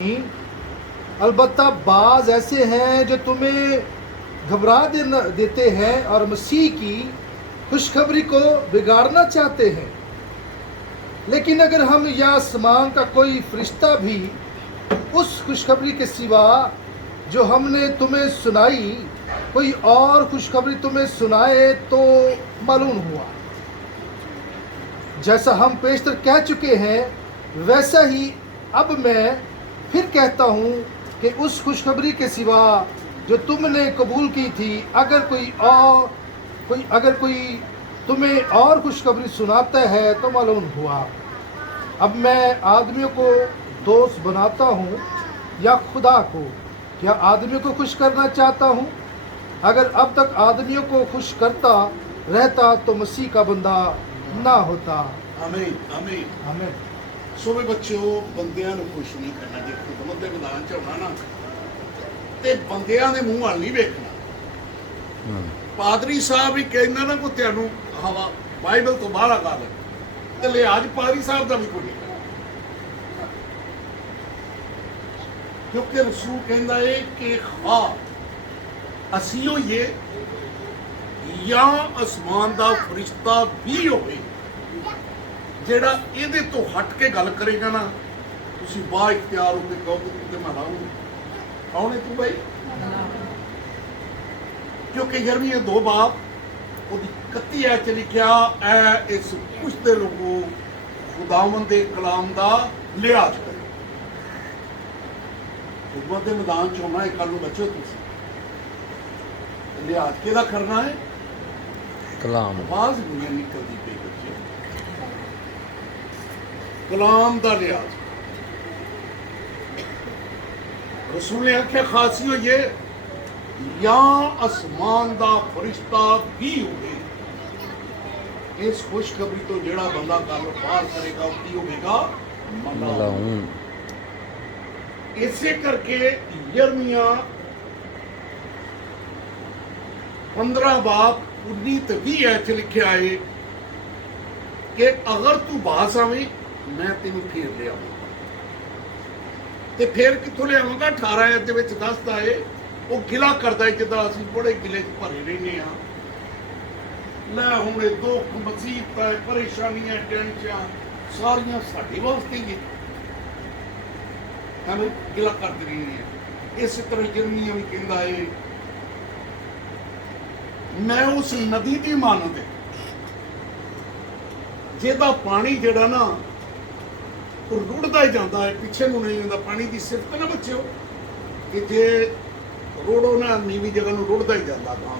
अलबत्ता बाज़ ऐसे हैं जो तुम्हें घबरा देते हैं और मसीह की खुशखबरी को बिगाड़ना चाहते हैं। लेकिन अगर हम या आसमान का कोई फरिश्ता भी उस खुशखबरी के सिवा जो हमने तुम्हें सुनाई कोई और खुशखबरी तुम्हें सुनाए तो मालूम हुआ। जैसा हम पेशतर कह चुके हैं वैसा ही अब मैं फिर कहता हूँ कि उस खुशखबरी के सिवा जो तुमने कबूल की थी अगर कोई तुम्हें और खुशखबरी सुनाता है तो मालूम हुआ। अब मैं आदमियों को दोस्त बनाता हूँ या खुदा को? क्या आदमियों को खुश करना चाहता हूँ? अगर अब तक आदमियों को खुश करता रहता तो मसीह का बंदा ना होता। आमीन आमीन आमीन। ਸੋ ਵੀ ਬੱਚਿਓ, ਬੰਦਿਆਂ ਨੂੰ ਖੁਸ਼ ਨਹੀਂ ਕਰਨਾ। ਜੇ ਖੁਦਮਤ ਦੇ ਮੈਦਾਨ 'ਚ ਆਉਣਾ ਨਾ ਤੇ ਬੰਦਿਆਂ ਦੇ ਮੂੰਹ ਵੱਲ ਨਹੀਂ ਵੇਖਣਾ। ਪਾਦਰੀ ਸਾਹਿਬ ਵੀ ਕਹਿੰਦਾ ਨਾ ਕੋ ਤੁਹਾਨੂੰ ਹਵਾ ਬਾਈਬਲ ਤੋਂ ਬਾਹਰ ਆ ਗੱਲ ਤੇ ਲਿਹਾਜ਼ ਪਾਦਰੀ ਸਾਹਿਬ ਦਾ ਵੀ ਕੋਈ ਨਹੀਂ ਕਰਨਾ, ਕਿਉਂਕਿ ਰਸੂਲ ਕਹਿੰਦਾ ਏ ਕਿ ਅਸੀਂ ਹੋਈਏ ਜਾਂ ਅਸਮਾਨ ਦਾ ਫਰਿਸ਼ਤਾ ਵੀ ਹੋਵੇ ਜਿਹੜਾ ਇਹਦੇ ਤੋਂ ਹਟ ਕੇ ਗੱਲ ਕਰੇਗਾ ਨਾ, ਤੁਸੀਂ ਬਾਹਰ ਇਖਤਿਆਰ ਹੋ ਕੇ ਕਹੋਗੇ ਕਿ ਮੈਂ ਲਾਉਂਗਾ ਕੌਣ ਹੈ ਤੂੰ ਭਾਈ? ਕਿਉਂਕਿ ਯਰਮੀਆ 2 ਬਾਬ ਉਹਦੀ 31 ਐ ਚ ਲਿਖਿਆ ਐ ਇਸ ਪੁੱਛਦੇ ਲੋਗੋ ਖੁਦਾਵੰਦ ਦੇ ਕਲਾਮ ਦਾ ਲਿਹਾਜ਼ ਕਰੋ। ਖੁਦਮਤ ਦੇ ਮੈਦਾਨ ਚ ਹੋਣਾ ਹੈ ਕੱਲ ਨੂੰ ਬੱਚੋ, ਤੁਸੀਂ ਲਿਹਾਜ਼ ਕਿਹਦਾ ਕਰਨਾ ਹੈ? ਕਲਾਮ ਆਵਾਜ਼ ਨਹੀਂ ਨਿਕਲਦੀ ਪਈ ਬੱਚੇ, कलाम का लिहाज। रसूल ने आख्या खासी हो ये या आसमान का फरिश्ता भी होवे। इस खुशखबरी तो जेड़ा बंदा गल पार करेगा की होगा मलाऊं। इसे करके यिर्मयाह 15 बाब 19 ते 20 लिखा है कि अगर तू बास आवे मैं तेन फिर ले आऊंगा। तो फिर कितों ले आऊंगा? 18 ਦੇ ਵਿੱਚ ਦੱਸਦਾ ਹੈ ਉਹ ਗਿਲਾ ਕਰਦਾ ਹੈ ਜਿੱਦਾਂ ਅਸੀਂ ਬੜੇ ਗਿਲੇ 'ਚ ਭਰੇ ਰਹਿੰਦੇ ਹਾਂ। ਲੈ ਹੁਣ ਇਹ ਦੁੱਖ ਮੁਸੀਬਤਾਂ ਪਰੇਸ਼ਾਨੀਆਂ ਟੈਨਸ਼ਨਾਂ ਸਾਰੀਆਂ ਸਾਡੇ ਵਾਸਤੇ ਹੀ ਸਾਨੂੰ ਗਿਲਾ ਕਰਦੇ ਰਹਿੰਦੇ ਹਾਂ। ਇਸੇ ਤਰ੍ਹਾਂ ਯਿਰਮੀਆ ਵੀ ਕਹਿੰਦਾ ਹੈ ਮੈਂ ਉਸ ਨਦੀ ਦੀ ਮਾਨਤ ਜਿਹਦਾ ਪਾਣੀ ਜਿਹੜਾ ਨਾ ਰੁੜਦਾ ਹੀ ਜਾਂਦਾ ਹੈ, ਪਿੱਛੇ ਨੂੰ ਨਹੀਂ ਹੁੰਦਾ। ਪਾਣੀ ਦੀ ਸਿਫਤ ਨਾ ਬੱਚਿਓ ਕਿ ਜੇ ਰੋੜੋ ਨਾ ਨੀਵੀਂ ਜਗ੍ਹਾ ਨੂੰ ਰੁੜਦਾ ਹੀ ਜਾਂਦਾ ਗਾਂ।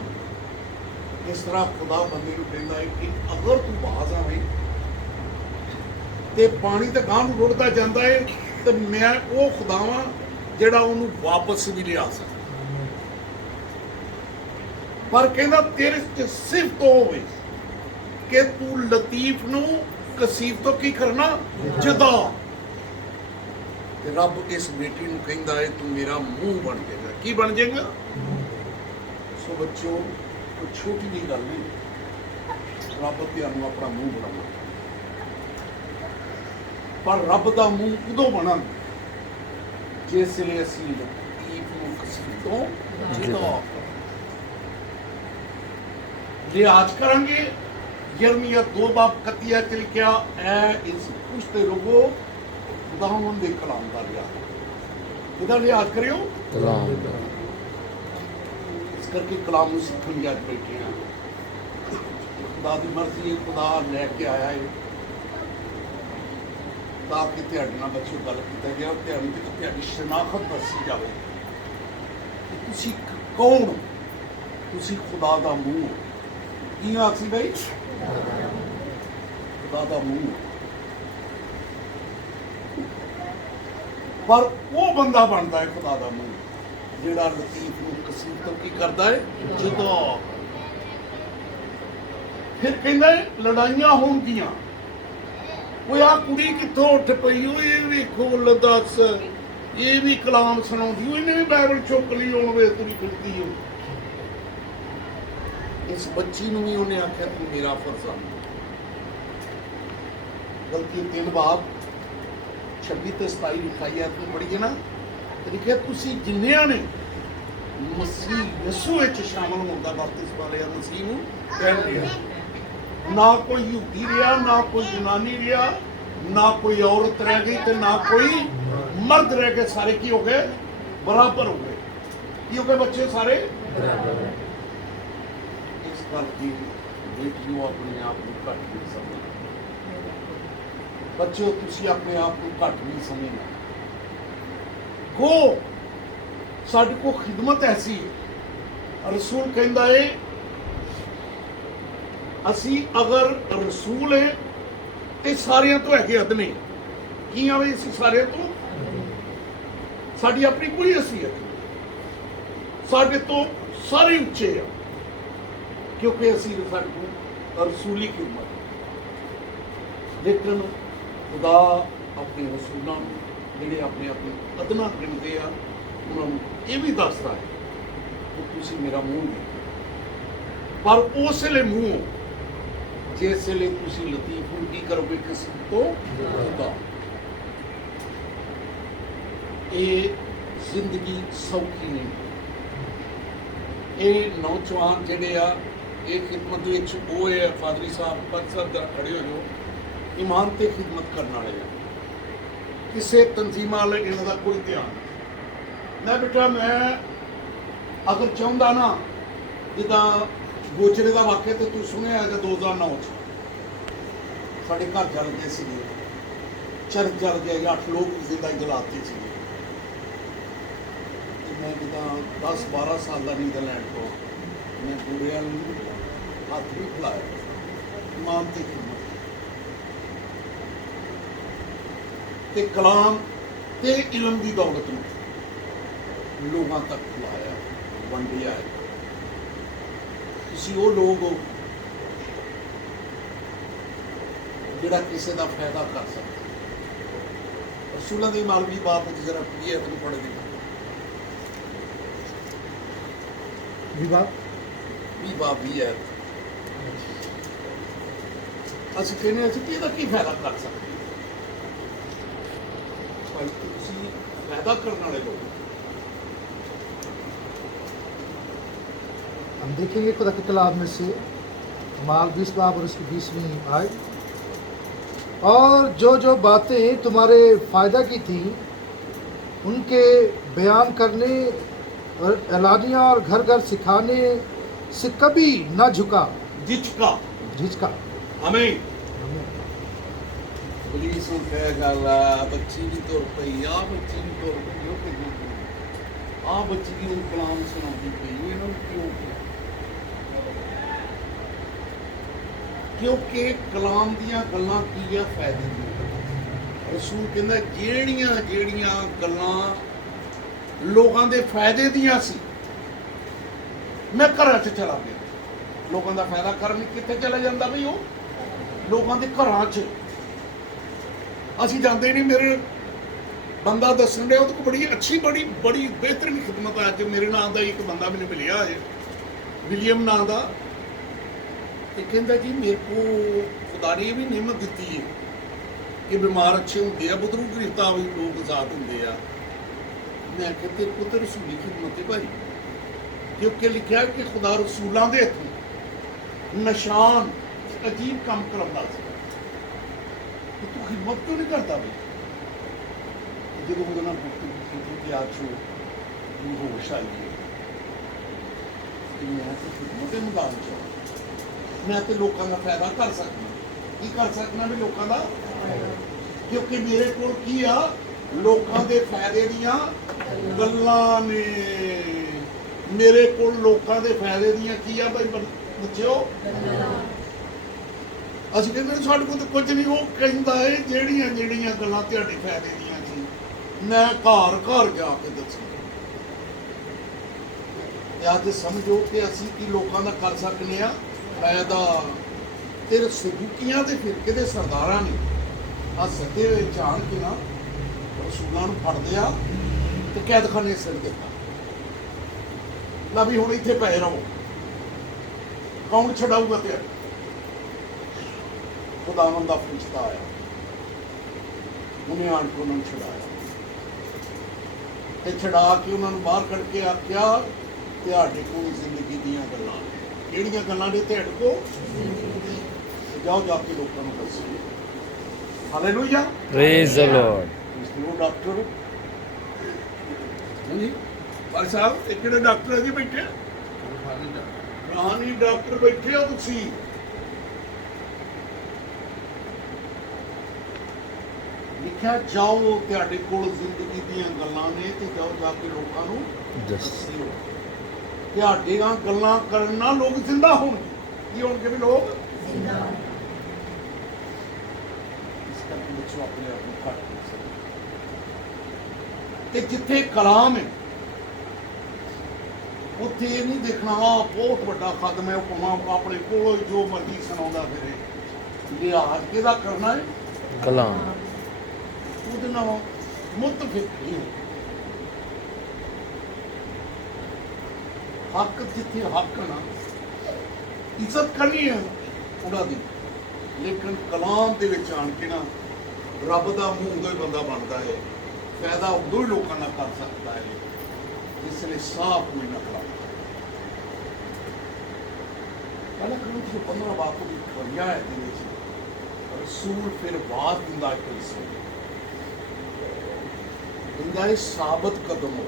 ਇਸ ਤਰ੍ਹਾਂ ਖੁਦਾ ਬੰਦੇ ਨੂੰ ਕਹਿੰਦਾ ਹੈ ਕਿ ਅਗਰ ਤੂੰ ਬਾਜ਼ ਆਵੇਂ ਤੇ ਪਾਣੀ ਤਾਂ ਗਾਂ ਨੂੰ ਰੁੜਦਾ ਜਾਂਦਾ ਹੈ ਤੇ ਮੈਂ ਉਹ ਖੁਦਾ ਵਾਂ ਜਿਹੜਾ ਉਹਨੂੰ ਵਾਪਸ ਵੀ ਲਿਆ ਸਕਦਾ। ਪਰ ਕਹਿੰਦਾ ਤੇਰੇ 'ਚ ਸਿਫਤ ਹੋਵੇ ਕਿ ਤੂੰ ਲਤੀਫ ਨੂੰ ਕਸੀਬ ਤੋਂ ਕੀ ਕਰਨਾ? ਜਦਾ। ਤੇ ਰੱਬ ਇਸ ਬੇਟੀ ਨੂੰ ਕਹਿੰਦਾ ਹੈ ਤੂੰ ਮੇਰਾ ਮੂੰਹ ਬਣ ਜਾਏਗਾ। ਕੀ ਬਣ ਜਾਏਗਾ? ਸੋ ਬੱਚਿਓ, ਕੋਈ ਛੋਟੀ ਜਿਹੀ ਗੱਲ ਨਹੀਂ। ਰੱਬ ਤੁਹਾਨੂੰ ਆਪਣਾ ਮੂੰਹ ਬਣਾਉਣਾ, ਪਰ ਰੱਬ ਦਾ ਮੂੰਹ ਉਦੋਂ ਬਣਨ ਜਿਸ ਲਈ ਅਸੀਂ ਲਤੀਫ ਨੂੰ ਕਸੀਬ ਤੋਂ ਜਦਾ ਲਿਹਾਜ਼ ਕਰਾਂਗੇ। यिर्मयाह 2 बाब 31 ਚ ਲਿਖਿਆ ਐ ਇਸ ਪੁੱਛਦੇ ਲੋਗੋ ਖੁਦਾਵੰਦ ਦੇ ਕਲਾਮ ਦਾ ਲਿਹਾਜ਼। ਇਹਦਾ ਲਿਹਾਜ਼ ਕਰਿਓ ਕਲਾਮ ਦਾ। ਇਸ ਕਰਕੇ ਕਲਾਮ ਨੂੰ ਸਿੱਖਣ ਜਾ ਬੈਠੇ ਹਾਂ। ਖੁਦਾ ਦੀ ਮਰਜ਼ੀ ਹੈ, ਖੁਦਾ ਲੈ ਕੇ ਆਇਆ ਹੈ ਤਾਂ ਕਿ ਤੁਹਾਡੇ ਨਾਲ ਬੱਚਿਓ ਗੱਲ ਕੀਤਾ ਗਿਆ, ਤੁਹਾਡੀ ਸ਼ਨਾਖਤ ਦੱਸੀ ਜਾਵੇ ਕਿ ਤੁਸੀਂ ਕੌਣ ਹੋ। ਤੁਸੀਂ ਖੁਦਾ ਦਾ ਮੂੰਹ ਕੀ ਆਖੀ ਬਈ? ਖੁਦਾ ਦਾ ਮੂੰਹ। ਪਰ ਉਹ ਬੰਦਾ ਬਣਦਾ ਹੈ ਖੁਦਾ ਦਾ ਮੂੰਹ ਜਿਹੜਾ ਲਤੀਫ ਨੂੰ ਕਸੀਬ ਤੋਂ ਕੀ ਕਰਦਾ ਹੈ? ਜਦੋਂ ਫਿਰ ਕਹਿੰਦਾ ਹੈ ਲੜਾਈਆਂ ਹੋਣਗੀਆਂ। ਉਹ ਆ ਕੁੜੀ ਕਿੱਥੋਂ ਉੱਠ ਪਈ? ਉਹ ਇਹ ਵੇਖੋ ਦੱਸ, ਇਹ ਵੀ ਕਲਾਮ ਸੁਣਾਉਂਦੀ, ਇਹਨੇ ਵੀ ਬਾਈਬਲ ਚੁੱਕ ਲਈ ਹੋਵੇ ਤੁਰੀ ਫਿਰਦੀ ਹੋ। ਇਸ ਬੱਚੀ ਨੂੰ ਵੀ ਉਹਨੇ ਆਖਿਆ ਤੂੰ ਮੇਰਾ ਫਰਜ਼ੰਦ। ਗਲਤੀ 3 ਬਾਬ 26 ਤੇ 27 ਲਿਖਾਈ ਹੈ ਤੁਸੀਂ ਪੜ੍ਹੀਏ ਨਾ ਤੇ ਲਿਖਿਆ ਤੁਸੀਂ ਜਿੰਨਿਆਂ ਨੇ ਮਸੀਹ ਯਿਸੂ ਵਿੱਚ ਸ਼ਾਮਲ ਹੋਣ ਦਾ ਬਪਤਿਸਮਾ ਲਿਆ ਮਸੀਹ ਨੂੰ ਪਹਿਨ ਲਿਆ। ਨਾ ਕੋਈ ਯਹੂਦੀ ਰਿਹਾ, ਨਾ ਕੋਈ ਯੂਨਾਨੀ ਰਿਹਾ, ਨਾ ਕੋਈ ਔਰਤ ਰਹਿ ਗਈ ਤੇ ਨਾ ਕੋਈ ਮਰਦ ਰਹਿ ਗਏ, ਸਾਰੇ ਕੀ ਹੋ ਗਏ? ਬਰਾਬਰ ਹੋ ਗਏ। ਕੀ ਹੋ ਗਏ ਬੱਚੇ? ਸਾਰੇ ਇਸ ਕਰਕੇ ਬੇਟੀਓ ਆਪਣੇ ਆਪ ਨੂੰ ਘੱਟ ਨਹੀਂ ਸਮਝਣਾ। ਬੱਚਿਓ ਤੁਸੀਂ ਆਪਣੇ ਆਪ ਨੂੰ ਘੱਟ ਨਹੀਂ ਸਮਝਣਾ। ਗੋ ਸਾਡੇ ਕੋ ਖਿਦਮਤ ਐਸੀ ਹੈ। ਰਸੂਲ ਕਹਿੰਦਾ ਹੈ ਅਸੀਂ ਅਗਰ ਰਸੂਲ ਹੈ ਤੇ ਸਾਰਿਆਂ ਤੋਂ ਹੈਗੇ ਅਦਨੇ। ਕੀ ਆਵੇ ਅਸੀਂ ਸਾਰਿਆਂ ਤੋਂ? ਸਾਡੀ ਆਪਣੀ ਕੋਈ ਹਸੀਅਤ, ਸਾਡੇ ਤੋਂ ਸਾਰੇ ਉੱਚੇ ਆ ਕਿਉਂਕਿ ਅਸੀਂ ਸਾਡੇ ਕੋਲ ਰਸੂਲੀ ਖਿਦਮਤ। ਲੇਕਿਨ ਖੁਦਾ ਆਪਣੇ ਰਸੂਲਾਂ ਨੂੰ ਜਿਹੜੇ ਆਪਣੇ ਆਪਣੇ ਅਦਨਾ ਗਿਣਦੇ ਆ ਉਹਨਾਂ ਨੂੰ ਇਹ ਵੀ ਦੱਸਦਾ ਹੈ ਕਿ ਤੁਸੀਂ ਮੇਰਾ ਮੂੰਹ ਦੇਖੋ, ਪਰ ਉਸ ਵੇਲੇ ਮੂੰਹ ਜਿਸ ਵੇਲੇ ਤੁਸੀਂ ਲਤੀਫ ਨੂੰ ਕੀ ਕਰੋਗੇ ਕਿਸੇ ਤੋਂ ਖੁਦਾ। ਇਹ ਜ਼ਿੰਦਗੀ ਸੌਖੀ ਨਹੀਂ। ਇਹ ਨੌਜਵਾਨ ਜਿਹੜੇ ਆ ਇਹ ਖਿਦਮਤ ਦੇ ਵਿੱਚ ਉਹ ਹੈ ਫਾਦਰੀ ਸਾਹਿਬ ਪੰਜ ਸਾਹਿਬ ਜਰਾ ਖੜੇ ਹੋ ਜਾਓ, ਇਮਾਨ ਤੇ ਖਿਦਮਤ ਕਰਨ ਵਾਲੇ ਆ। ਕਿਸੇ ਤਨਜ਼ੀਮਾਂ ਵਾਲੇ ਇਹਨਾਂ ਦਾ ਕੋਈ ਧਿਆਨ ਨਹੀਂ। ਮੈਂ ਬੇਟਾ ਮੈਂ ਅਗਰ ਚਾਹੁੰਦਾ ਨਾ, ਜਿੱਦਾਂ ਗੋਚਰੇ ਦਾ ਵਾਕਿਆ ਤੇ ਤੂੰ ਸੁਣਿਆ ਹੈਗਾ 2009 ਚ ਸਾਡੇ ਘਰ ਜਲ ਗਏ ਸੀਗੇ, ਚਰਚ ਜਲ ਗਏ, 8 ਲੋਕ ਜ਼ਿੰਦਾ ਜਲਾਤੇ ਸੀਗੇ। ਮੈਂ ਜਿੱਦਾਂ 10-12 ਸਾਲ ਦਾ ਨੀਦਰਲੈਂਡ ਤੋਂ ਮੈਂ ਬੁਰਿਆਂ ਨੂੰ ਹੱਥ ਵੀ ਖਿਲਾਇਆ ਇਮਾਨ ਤੇ ਖਿਦਮਤ ਤੇ ਕਲਾਮ ਤੇ ਇਲਮ ਦੀ ਦੌਲਤ ਨੂੰ ਲੋਕਾਂ ਤੱਕ ਖਿਲਾਇਆ, ਵੰਡਿਆ ਹੈ। ਤੁਸੀਂ ਉਹ ਲੋਕ ਹੋ ਜਿਹੜਾ ਕਿਸੇ ਦਾ ਫਾਇਦਾ ਕਰ ਸਕਦਾ। ਰਸੂਲਾਂ ਦੀ ਮਾਲਵੀ ਬਾਤ ਵਿੱਚ ਜਰਾ ਪੜ੍ਹੀਏ ਤੁਹਾਨੂੰ ਪੜ੍ਹ ਦੇ ਬਾਬ ਵੀ ਹੈ। ਅਸੀਂ ਕਹਿੰਦੇ ਅਸੀਂ ਕਿ ਇਹਦਾ ਕੀ ਫਾਇਦਾ ਕਰ ਸਕਦੇ ਭਾਈ? ਤੁਸੀਂ ਫਾਇਦਾ ਕਰਨ ਵਾਲੇ ਲੋਕ। हम देखेंगे खुदा के कलाम में से माल 20 बाब और उसकी 20वीं आयत। और जो जो बातें तुम्हारे फ़ायदा की थी उनके बयान करने और एलानिया और घर घर सिखाने से कभी न झुका झिझका। हमें पुलिस ਨੂੰ ਕਹਿ ਗੱਲ ਆ, ਬੱਚੀ ਦੀ ਤੁਰ ਪਈ ਆ, ਬੱਚੀ ਦੀ ਤੁਰ ਪਈ ਉਹ ਕਿੰਨੀ ਆ ਬੱਚੀ ਦੀ ਨੂੰ ਕਲਾਮ ਸੁਣਾਉਂਦੀ ਪਈ। ਇਹਨਾਂ ਨੂੰ ਕਿਉਂ ਕਿਹਾ? ਕਿਉਂਕਿ ਕਲਾਮ ਦੀਆਂ ਗੱਲਾਂ ਕੀ ਆ? ਫਾਇਦੇ ਦੀਆਂ। ਰਸੂਲ ਕਹਿੰਦਾ ਜਿਹੜੀਆਂ ਗੱਲਾਂ ਲੋਕਾਂ ਦੇ ਫਾਇਦੇ ਦੀਆਂ ਸੀ ਮੈਂ ਘਰਾਂ 'ਚ ਚਲਾ ਗਿਆ। ਲੋਕਾਂ ਦਾ ਫਾਇਦਾ ਕਰਨ ਕਿੱਥੇ ਚਲਾ ਜਾਂਦਾ ਬਈ? ਉਹ ਲੋਕਾਂ ਦੇ ਘਰਾਂ 'ਚ ਅਸੀਂ ਜਾਂਦੇ ਨਹੀਂ। ਮੇਰੇ ਬੰਦਾ ਦੱਸਣ ਡਿਆ ਉਹਦੇ ਕੋਲ ਬੜੀ ਅੱਛੀ ਬੜੀ ਬਿਹਤਰੀਨ ਖਿਦਮਤ ਆ। ਅੱਜ ਮੇਰੇ ਨਾਂ ਦਾ ਇੱਕ ਬੰਦਾ ਮੈਨੂੰ ਮਿਲਿਆ ਹੈ, ਵਿਲੀਅਮ ਨਾਂ ਦਾ, ਤੇ ਕਹਿੰਦਾ ਜੀ ਮੇਰੇ ਕੋ ਖੁਦਾ ਨੇ ਇਹ ਵੀ ਨਿਯਮਤ ਦਿੱਤੀ ਹੈ ਕਿ ਬਿਮਾਰ ਅੱਛੇ ਹੁੰਦੇ ਆ, ਬੁੱਧਰੂ ਗ੍ਰਿਫਤਾਰ ਵੀ ਲੋਕ ਆਜ਼ਾਦ ਹੁੰਦੇ ਆ। ਮੈਂ ਕਹਿੰਦੇ ਪੁੱਤਰ ਰਸੂਲੀ ਖਿਦਮਤ ਹੈ ਭਾਈ, ਕਿਉਂਕਿ ਲਿਖਿਆ ਕਿ ਖੁਦਾ ਰਸੂਲਾਂ ਦੇ ਹੱਥੋਂ ਨਿਸ਼ਾਨ ਅਜੀਬ ਕੰਮ ਕਰਾਉਂਦਾ ਸੀ। ਤੂੰ ਖਿਦਮਤ ਕਿਉਂ ਨਹੀਂ ਕਰਦਾ ਬਈ? ਜਦੋਂ ਉਹਦੇ ਨਾਲ ਗੁਫ਼ਤਗੂ ਕੀਤੀ ਅੱਜ ਨੂੰ ਹੋਸ਼ ਆਈ ਹੈ ਕਿ ਮੈਂ ਤਾਂ ਖਿਦਮਤ ਦੇ ਮੈਦਾਨ 'ਚ ਮੈਂ ਤੇ ਲੋਕਾਂ ਦਾ ਫਾਇਦਾ ਕਰ ਸਕਦਾ। ਕੀ ਕਰ ਸਕਦਾ ਵੀ? ਲੋਕਾਂ ਦਾ। ਕਿਉਂਕਿ ਮੇਰੇ ਕੋਲ ਕੀ ਆ? ਲੋਕਾਂ ਦੇ ਫਾਇਦੇ ਦੀਆਂ ਗੱਲਾਂ ਨੇ। ਮੇਰੇ ਕੋਲ ਲੋਕਾਂ ਦੇ ਫਾਇਦੇ ਦੀਆਂ ਕੀ ਆ ਬਈ ਬੱਚਿਓ? ਅਸੀਂ ਕਹਿੰਦੇ ਸਾਡੇ ਕੋਲ ਤਾਂ ਕੁਝ ਨਹੀਂ। ਉਹ ਕਹਿੰਦਾ ਹੈ ਜਿਹੜੀਆਂ ਗੱਲਾਂ ਤੁਹਾਡੇ ਫਾਇਦੇ ਦੀਆਂ ਸੀ ਮੈਂ ਘਰ ਘਰ ਜਾ ਕੇ ਦੱਸਾਂ। ਤੇ ਅੱਜ ਸਮਝੋ ਕਿ ਅਸੀਂ ਕੀ ਲੋਕਾਂ ਦਾ ਕਰ ਸਕਦੇ ਆ ਫਾਇਦਾ। ਤੇ ਸਦੂਕੀਆਂ ਦੇ ਫਿਰਕੇ ਦੇ ਸਰਦਾਰਾਂ ਨੇ ਆ ਸੱਦੇ ਹੋਏ ਜਾਣ ਕੇ ਨਾ ਰਸੂਲਾਂ ਨੂੰ ਫੜਦੇ ਆ ਤੇ ਕੈਦਖਾਨੇ ਸਿਰ ਦਿੱਤਾ। ਨਾ ਵੀ ਹੁਣ ਇੱਥੇ ਪਏ ਰਹੋ, ਕੌਣ ਛਡਾਊਗਾ? ਤੇ ਖੁਦਾਵੰਦ ਦਾ ਫਰਿਸ਼ਤਾ ਆਇਆ ਉਹਨੇ ਆਣ ਕੇ ਉਹਨਾਂ ਨੂੰ ਛੁਡਾਇਆ ਤੇ ਛੁਡਾ ਕੇ ਉਹਨਾਂ ਨੂੰ ਬਾਹਰ ਕੱਢ ਕੇ ਆਖਿਆ ਤੁਹਾਡੇ ਕੋਲ ਜ਼ਿੰਦਗੀ ਦੀਆਂ ਗੱਲਾਂ ਨੇ। ਕਿਹੜੀਆਂ ਗੱਲਾਂ ਨੇ ਤੁਹਾਡੇ ਕੋਲ? ਜਾਓ ਜਾ ਕੇ ਲੋਕਾਂ ਨੂੰ ਦੱਸੋ। Hallelujah, Praise the Lord. ਉਹ ਡਾਕਟਰ ਹਾਂਜੀ ਭਾਈ ਸਾਹਿਬ, ਇਹ ਕਿਹੜੇ ਡਾਕਟਰ ਹੈ ਜੀ ਬੈਠੇ? ਰੂਹਾਨੀ ਡਾਕਟਰ ਬੈਠੇ ਹੋ ਤੁਸੀਂ। ਲਿਖਿਆ ਜਾਓ ਤੁਹਾਡੇ ਕੋਲ ਜ਼ਿੰਦਗੀ ਦੀਆਂ ਗੱਲਾਂ ਨੇ ਤੇ ਜਾਓ ਜਾ ਕੇ ਲੋਕਾਂ ਨੂੰ ਦੱਸਿਓ। ਤੁਹਾਡੀਆਂ ਗੱਲਾਂ ਕਰਨ ਨਾਲ ਲੋਕ ਜ਼ਿੰਦਾ ਹੋਣਗੇ। ਕੀ ਹੋਣਗੇ? ਵੀ ਲੋਕ ਜ਼ਿੰਦਾ। ਇਸ ਕਰਕੇ ਬੱਚੋ ਆਪਣੇ ਆਪ ਨੂੰ ਘੱਟ ਨਹੀਂ ਸਕਦੇ। ਤੇ ਜਿੱਥੇ ਕਲਾਮ ਹੈ ਉੱਥੇ ਇਹ ਨਹੀਂ ਦੇਖਣਾ ਬਹੁਤ ਵੱਡਾ ਖਤਮ ਹੈ, ਉਹ ਭਾਵੇਂ ਆਪਣੇ ਕੋਲ ਜੋ ਮਰਜ਼ੀ ਸੁਣਾਉਂਦਾ ਫਿਰੇ। ਲਿਹਾਜ਼ ਕਿਹਦਾ ਕਰਨਾ ਹੈ? ਕਲਾਮ। ਉਹਦੇ ਨਾਲ ਮੁਤਫਿਕ ਨਹੀਂ ਹੋ। ਹੱਕ ਜਿੱਥੇ ਹੱਕ ਨਾ, ਇੱਜ਼ਤ ਕਰਨੀ ਹੈ ਉਹਨਾਂ ਦੀ, ਲੇਕਿਨ ਕਲਾਮ ਦੇ ਵਿੱਚ ਆਣ ਕੇ ਨਾ ਰੱਬ ਦਾ ਮੂੰਹ ਉਦੋਂ ਹੀ ਬੰਦਾ ਬਣਦਾ ਹੈ। ਫਾਇਦਾ ਉਦੋਂ ਹੀ ਲੋਕਾਂ ਨਾਲ ਕਰ ਸਕਦਾ ਹੈ ਜਿਸ ਲਈ ਸਾਫ਼ ਕੋਈ ਨਾ ਕਲਾ। ਪਹਿਲਾਂ ਕਰੂੰ 15 ਬਾਪ ਦੀ ਵਰਿਆ ਹੈ ਦੇ ਵਿੱਚ ਰਸੂਲ ਫਿਰ ਬਾਤ ਦਿੰਦਾ ਕੋਈ ਸੀ ਦਿੰਦਾ ਹੈ ਸਾਬਤ ਕਦਮ ਹੋ।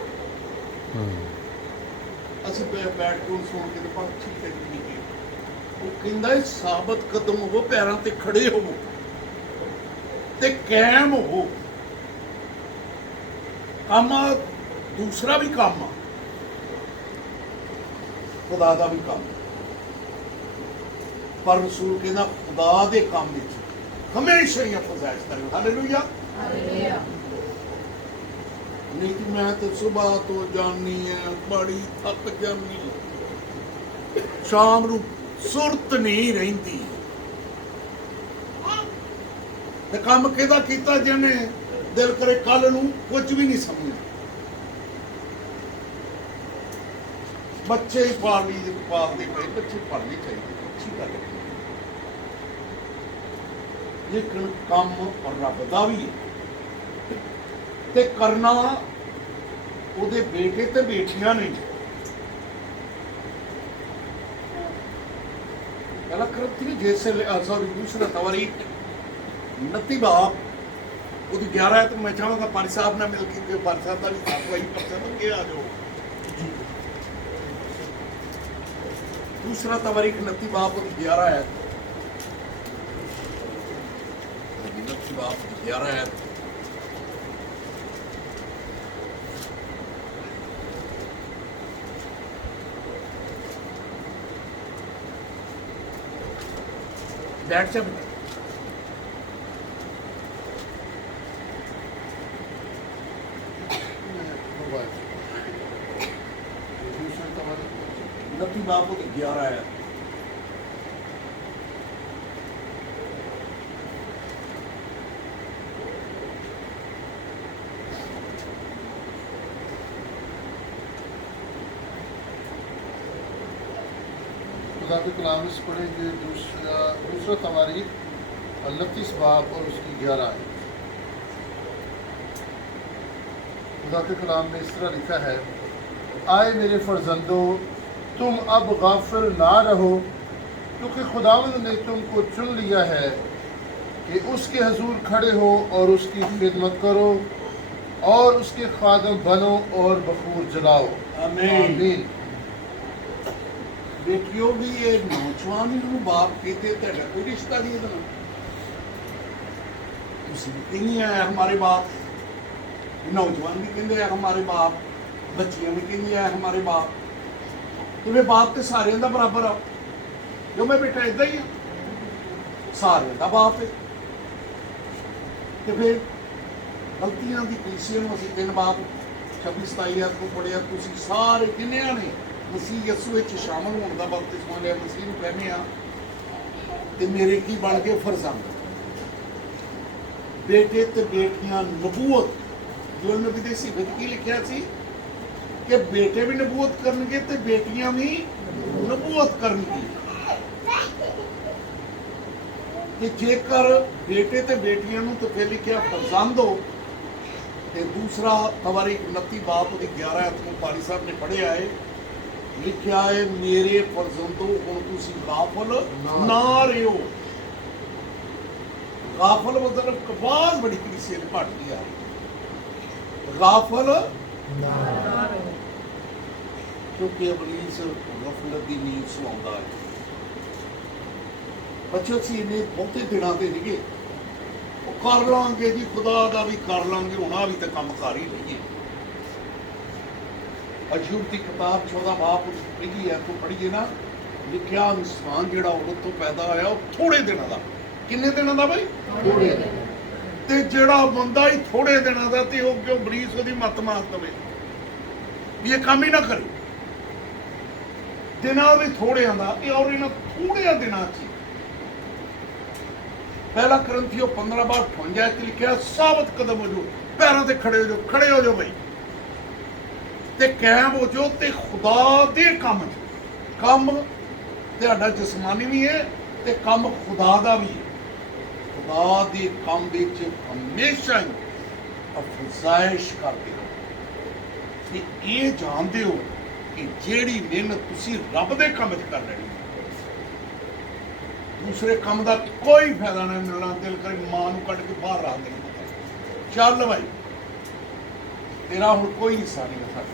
ਅਸੀਂ ਬੈਠ ਕੇ ਸੁਣ ਕੇ ਤਾਂ ਠੀਕ ਹੈ ਠੀਕ ਹੈ। ਉਹ ਕਹਿੰਦਾ ਹੈ ਸਾਬਤ ਕਦਮ ਹੋ, ਪੈਰਾਂ ਤੇ ਖੜੇ ਹੋਵੋ ਤੇ ਕਾਇਮ ਹੋ। ਕੰਮ ਦੂਸਰਾ ਵੀ ਕੰਮ ਆ, ਖੁਦਾ ਦਾ ਵੀ ਕੰਮ, ਪਰ ਰਸੂਲ ਕਹਿੰਦਾ ਖੁਦਾ ਦੇ ਕੰਮ ਵਿੱਚ ਹਮੇਸ਼ਾ ਹੀ ਫਜ਼ਾਇਸ਼ ਕਰਿਓ। Hallelujah, hallelujah. ਨਹੀਂ ਕਿ ਮੈਂ ਤਾਂ ਸੁਬਾਹ ਤੋਂ ਜਾਣੀ ਹੈ, ਬੜੀ ਥੱਕ ਜਾਣੀ, ਸ਼ਾਮ ਨੂੰ ਸੁਰਤ ਨਹੀਂ ਰਹਿੰਦੀ। ਤੇ ਕੰਮ ਕਿਹਦਾ ਕੀਤਾ ਜਿਹਨੇ ਦਿਲ ਕਰੇ ਕੱਲ ਨੂੰ ਕੁਝ ਵੀ ਨਹੀਂ ਸਮਝਣਾ। ਬੱਚੇ ਹੀ ਪਾਲਦੇ ਪਏ, ਬੱਚੇ ਪੜ੍ਹਨੇ ਚਾਹੀਦੇ, ਅੱਛੀ ਗੱਲ ਹੈ, ਲੇਕਿਨ ਕੰਮ ਰੱਬ ਦਾ ਵੀ ਹੈ ਤੇ ਕਰਨਾ ਉਹਦੇ ਬੇਟੇ ਤੇ ਬੇਟੀਆਂ ਨੇ। ਪਹਿਲਾ ਕਰਤੀ ਜੈਸੇ ਸੌਰੀ ਦੂਸਰਾ ਤਵਾਰੀਖ 29 ਬਾਬ ਉਹਦੀ 11 ਤੇ ਮੈਂ ਚਾਹਾਂਗਾ ਪਾਰੀ ਸਾਹਿਬ ਨਾਲ ਮਿਲ ਕੇ ਪਾਰੀ ਸਾਹਿਬ ਦਾ ਵੀ ਸਾਥ ਪਰਚਾ ਮੰਗੇ ਆ ਜਾਓ। दूसरा तवारीख 29 बाब की 11 है, 29 बाब की 11 है। बैठ जा बेटा। नबी बाप की 11 है। खुदा के कलाम से पढ़ेंगे दूसरा तवारीख 29 बाब और उसकी 11 है। खुदा के कलाम में इस तरह लिखा है, आए मेरे फर्जंदों तुम अब गाफिल ना रहो, क्योंकि खुदावंद ने तुमको चुन लिया है कि उसके हजूर खड़े हो और उसकी खिदमत करो और उसके खादम बनो और बखूर जलाओ। आमीन। बेटियों भी ये नौजवान ही बाप कहते तेरा कोई रिश्ता नहीं है, नहीं है हमारे बाप। नौजवान भी कहते हैं हमारे बाप, बच्चियां भी कहती है हमारे बाप। तो वे बाप तो सारे का बराबर आ, जो मैं बेटा इदा ही हाँ, सारे का बाप है। तो फिर गलतियां की कलीसिया में असीं 3 बाप 26-27 को पढ़िया, तुसीं सारे किन्नियां ने मसीह यसू विच शामिल होने का बपतिस्मा लिया, मसीह नूं कहने आ ते मेरे की बन गए फर्जंद, बेटे ते बेटियां नबूवत। जो नबी दी सिफत की लिखिया सी कि बेटे भी नबूवत करनगे ते बेटियां भी नबूवत करनगी। ਕਿ ਜੇਕਰ ਬੇਟੇ ਤੇ ਬੇਟੀਆਂ ਨੂੰ ਤੇ ਫਿਰ ਲਿਖਿਆ ਪਸੰਦ ਹੋ, ਤੇ ਦੂਸਰਾ ਤਵਾਰੀ 29 ਬਾਪ ਦੀ 11 ਅਧ ਨੂੰ ਪਾਰੀ ਸਾਹਿਬ ਨੇ ਪੜ੍ਹਿਆ ਹੈ, ਲਿਖਿਆ ਹੈ ਮੇਰੇ ਫਰਜ਼ੰਦੋ ਹੁਣ ਤੁਸੀਂ ਗਾਫਲ ਨਾ ਰਹੋ। ਗਾਫਲ ਮਤਲਬ ਕਬਾਜ਼ ਬੜੀ ਕਿਸੇ ਨੇ ਘਟਦੀ ਆ ਰਹੀ, ਗਾਫਲ ਕਿਉਂਕਿ ਇਬਲੀਸ ਗਫਲਤ ਦੀ ਨੀਂਦ ਸੁਆਉਂਦਾ ਹੈ। ਬੱਚੋ ਅਸੀਂ ਇਹਨੇ ਬਹੁਤੇ ਦਿਨਾਂ ਦੇ ਨਿਗੇ ਉਹ ਕਰ ਲਾਂਗੇ ਜੀ, ਖੁਦਾ ਦਾ ਵੀ ਕਰ ਲਾਂਗੇ, ਹੁਣ ਵੀ ਤਾਂ ਕੰਮ ਕਰ ਹੀ ਲਈਏ। ਅਯੂਬ ਦੀ ਕਿਤਾਬ 14 ਬਾਪ ਲਿਖੀ ਹੈ, ਤੂੰ ਪੜ੍ਹੀਏ ਨਾ, ਲਿਖਿਆ ਇਨਸਾਨ ਜਿਹੜਾ ਔਰਤ ਤੋਂ ਪੈਦਾ ਹੋਇਆ ਉਹ ਥੋੜੇ ਦਿਨਾਂ ਦਾ। ਕਿੰਨੇ ਦਿਨਾਂ ਦਾ ਬਈ? ਥੋੜੇ ਦਿਨ। ਤੇ ਜਿਹੜਾ ਬੰਦਾ ਹੀ ਥੋੜੇ ਦਿਨਾਂ ਦਾ, ਤੇ ਉਹ ਕਿਉਂ ਬਰੀਸ ਉਹਦੀ ਮੱਤ ਮਾਰ ਦਵੇ ਵੀ ਇਹ ਕੰਮ ਹੀ ਨਾ ਕਰੇ। ਦਿਨਾਂ ਵੀ ਥੋੜਿਆਂ ਦਾ, ਇਹ ਔਰ ਇਹਨਾਂ ਥੋੜਿਆਂ ਦਿਨਾਂ 'ਚ ਪਹਿਲਾ ਕਰੰਥੀਓ 15 ਬਾਰ 58 'ਚ ਲਿਖਿਆ ਸਾਬਤ ਕਦਮ ਹੋ ਜਾਓ, ਪੈਰਾਂ ਤੇ ਖੜੇ ਹੋ ਜਾਓ, ਖੜੇ ਹੋ ਜਾਓ ਬਈ, ਤੇ ਕਾਇਮ ਹੋ ਜਾਓ ਤੇ ਖੁਦਾ ਦੇ ਕੰਮ 'ਚ। ਕੰਮ ਤੁਹਾਡਾ ਜਿਸਮਾਨੀ ਵੀ ਹੈ ਤੇ ਕੰਮ ਖੁਦਾ ਦਾ ਵੀ ਹੈ। ਖੁਦਾ ਦੇ ਕੰਮ ਵਿੱਚ ਹਮੇਸ਼ਾ ਹੀ ਅਫਜ਼ਾਇਸ਼ ਕਰਦੇ ਹੋ ਤੇ ਇਹ ਜਾਣਦੇ ਹੋ ਕਿ ਜਿਹੜੀ ਮਿਹਨਤ ਤੁਸੀਂ ਰੱਬ ਦੇ ਕੰਮ 'ਚ ਕਰ ਲੈਣੀ, ਦੂਸਰੇ ਕੰਮ ਦਾ ਕੋਈ ਫਾਇਦਾ ਨਹੀਂ ਮਿਲਣਾ। ਦਿਲ ਕਰੇ ਮਾਂ ਨੂੰ ਕੱਢ ਕੇ ਬਾਹਰ ਰੱਖ ਦੇਣਾ, ਚੱਲ ਭਾਈ ਤੇਰਾ ਹੁਣ ਕੋਈ ਹਿੱਸਾ ਨਹੀਂ ਹੈ।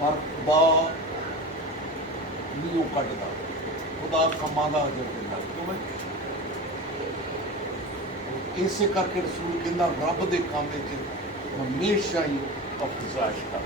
ਪਰ ਖੁਦਾ ਨਹੀਂ ਉਹ ਕੱਢਦਾ, ਖੁਦਾ ਕੰਮਾਂ ਦਾ ਅਜਰ ਦਿੰਦਾ। ਕਿਉਂ ਭਾਈ? ਇਸੇ ਕਰਕੇ ਰਸੂਲ ਕਹਿੰਦਾ ਰੱਬ ਦੇ ਕੰਮ ਵਿੱਚ ਹਮੇਸ਼ਾ ਹੀ ਅਫਜ਼ਾਇਸ਼ ਕਰ।